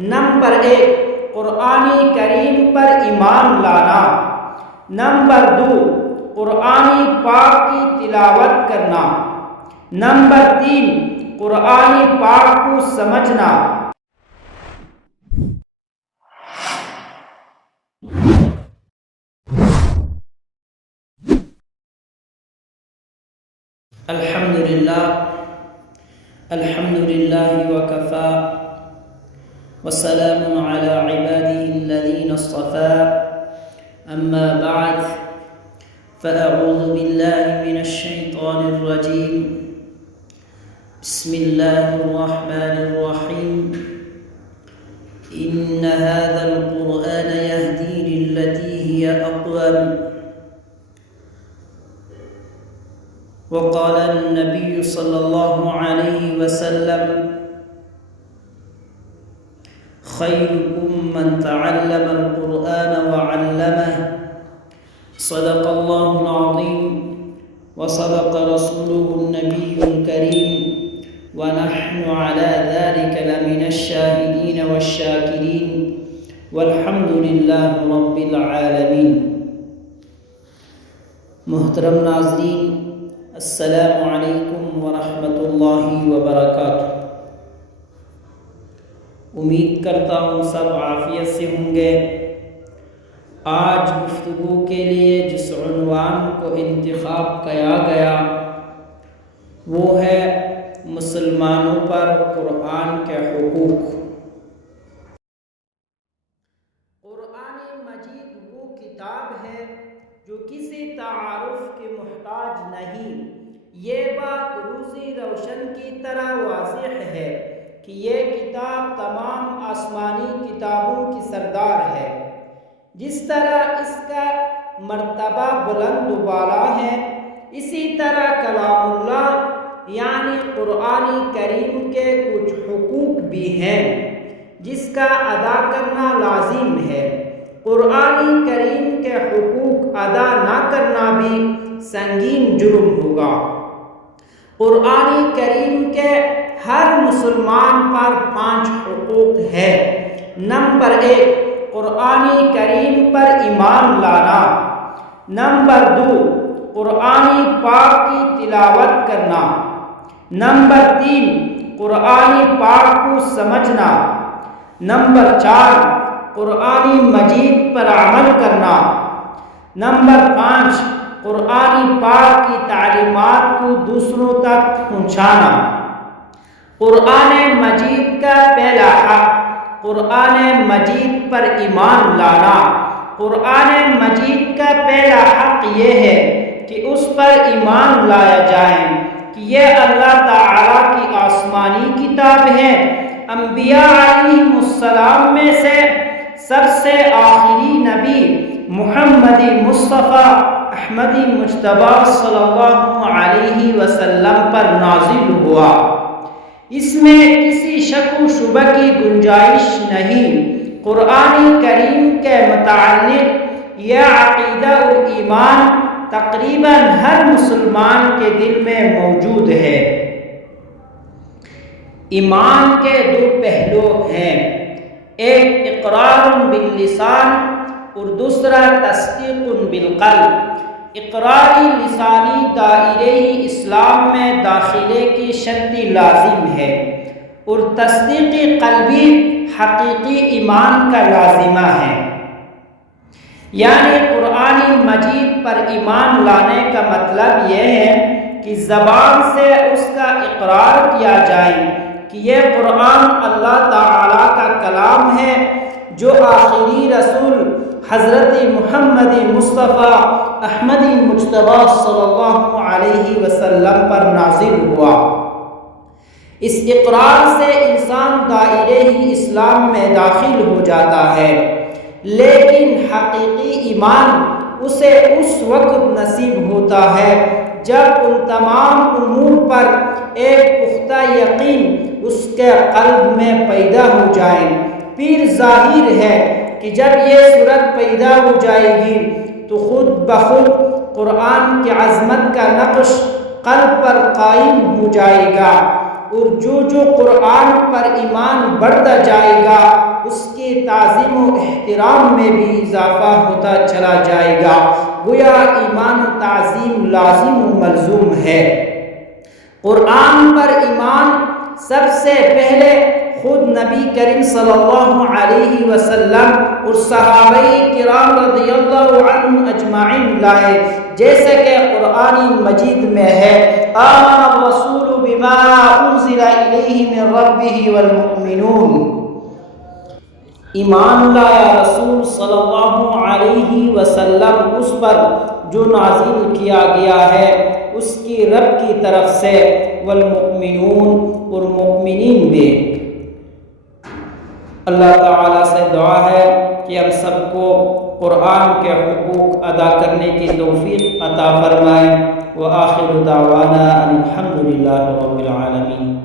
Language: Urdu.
نمبر 1 قرآن کریم پر ایمان لانا، نمبر 2 قرآن پاک کی تلاوت کرنا، نمبر 3 قرآن پاک کو سمجھنا۔ الحمدللہ وکفا وسلام علی عباده الذین اصطفى، اما بعد فاعوذ باللہ من الشیطان الرجیم، بسم اللہ الرحمن الرحیم، ان هذا القرآن يهدي للتي هي اقوم، وقال النبي صلى الله عليه وسلم خيركم من تعلم القرآن وعلمه، صدق الله العظيم وصدق رسوله النبي الكريم، ونحن على ذلك لمن الشاهدين والشاكرين، والحمد لله رب العالمين۔ محترم ناظرین، السلام علیکم ورحمۃ اللہ وبرکاتہ۔ امید کرتا ہوں سب عافیت سے ہوں گے۔ آج گفتگو کے لیے جس عنوان کو انتخاب کیا گیا وہ ہے مسلمانوں پر قرآن کے حقوق۔ قرآن مجید وہ کتاب ہے جو کسی تعارف کے محتاج نہیں۔ یہ بات روزی روشن کی طرح واضح ہے کہ یہ کتاب تمام آسمانی کتابوں کی سردار ہے۔ جس طرح اس کا مرتبہ بلند و بالا ہے، اسی طرح کلام اللہ یعنی قرآن کریم کے کچھ حقوق بھی ہیں جس کا ادا کرنا لازم ہے۔ قرآن کریم کے حقوق ادا نہ کرنا بھی سنگین جرم ہوگا۔ قرآن کریم کے ہر مسلمان پر 5 حقوق ہے۔ نمبر 1 قرآن کریم پر ایمان لانا، نمبر 2 قرآن پاک کی تلاوت کرنا، نمبر 3 قرآن پاک کو سمجھنا، نمبر 4 قرآن مجید پر عمل کرنا، نمبر 5 قرآن پاک کی تعلیمات کو دوسروں تک پہنچانا۔ قرآن مجید کا پہلا حق قرآن مجید پر ایمان لانا۔ قرآن مجید کا پہلا حق یہ ہے کہ اس پر ایمان لایا جائے کہ یہ اللہ تعالیٰ کی آسمانی کتاب ہے۔ انبیاء علیہ السلام میں سے سب سے آخری نبی محمد مصطفیٰ احمد مجتبی صلی اللہ علیہ وسلم پر نازل ہوا۔ اس میں کسی شک و شبہ کی گنجائش نہیں۔ قرآن کریم کے متعلق یہ عقیدہ اور ایمان تقریباً ہر مسلمان کے دل میں موجود ہے۔ ایمان کے 2 پہلو ہیں، ایک اقرار باللسان اور دوسرا تصدیق بالقلب۔ اقراری لسانی دائرہ اسلام میں داخلے کی شرط لازم ہے اور تصدیقی قلبی حقیقی ایمان کا لازمہ ہے۔ یعنی قرآن مجید پر ایمان لانے کا مطلب یہ ہے کہ زبان سے اس کا اقرار کیا جائے کہ یہ قرآن اللہ تعالیٰ کا کلام ہے جو آخری رسول حضرت محمد مصطفیٰ احمد مجتبی صلی اللہ علیہ وسلم پر نازل ہوا۔ اس اقرار سے انسان دائرہ اسلام میں داخل ہو جاتا ہے، لیکن حقیقی ایمان اسے اس وقت نصیب ہوتا ہے جب ان تمام امور پر ایک پختہ یقین اس کے قلب میں پیدا ہو جائے۔ پھر ظاہر ہے کہ جب یہ صورت پیدا ہو جائے گی تو خود بخود قرآن کی عظمت کا نقش قلب پر قائم ہو جائے گا، اور جو قرآن پر ایمان بڑھتا جائے گا تعظیم و احترام میں بھی اضافہ ہوتا چلا جائے گا۔ گویا ایمان و تعظیم لازم و ملزوم ہے۔ قرآن پر ایمان سب سے پہلے خود نبی کریم صلی اللہ علیہ وسلم اور صحابہ کرام رضی اللہ عنہم اجمعین لائے، جیسے کہ قرآن مجید میں ہے آمن الرسول بما انزل الیہ من ربہ والمؤمنون، ایمان لایا رسول صلی اللہ علیہ وسلم اس پر جو نازل کیا گیا ہے اس کی رب کی طرف سے، والمؤمنون اور مؤمنین بھی۔ اللہ تعالیٰ سے دعا ہے کہ ہم سب کو قرآن کے حقوق ادا کرنے کی توفیق عطا فرمائے۔ وآخر دعوانا ان الحمد للہ رب العالمین۔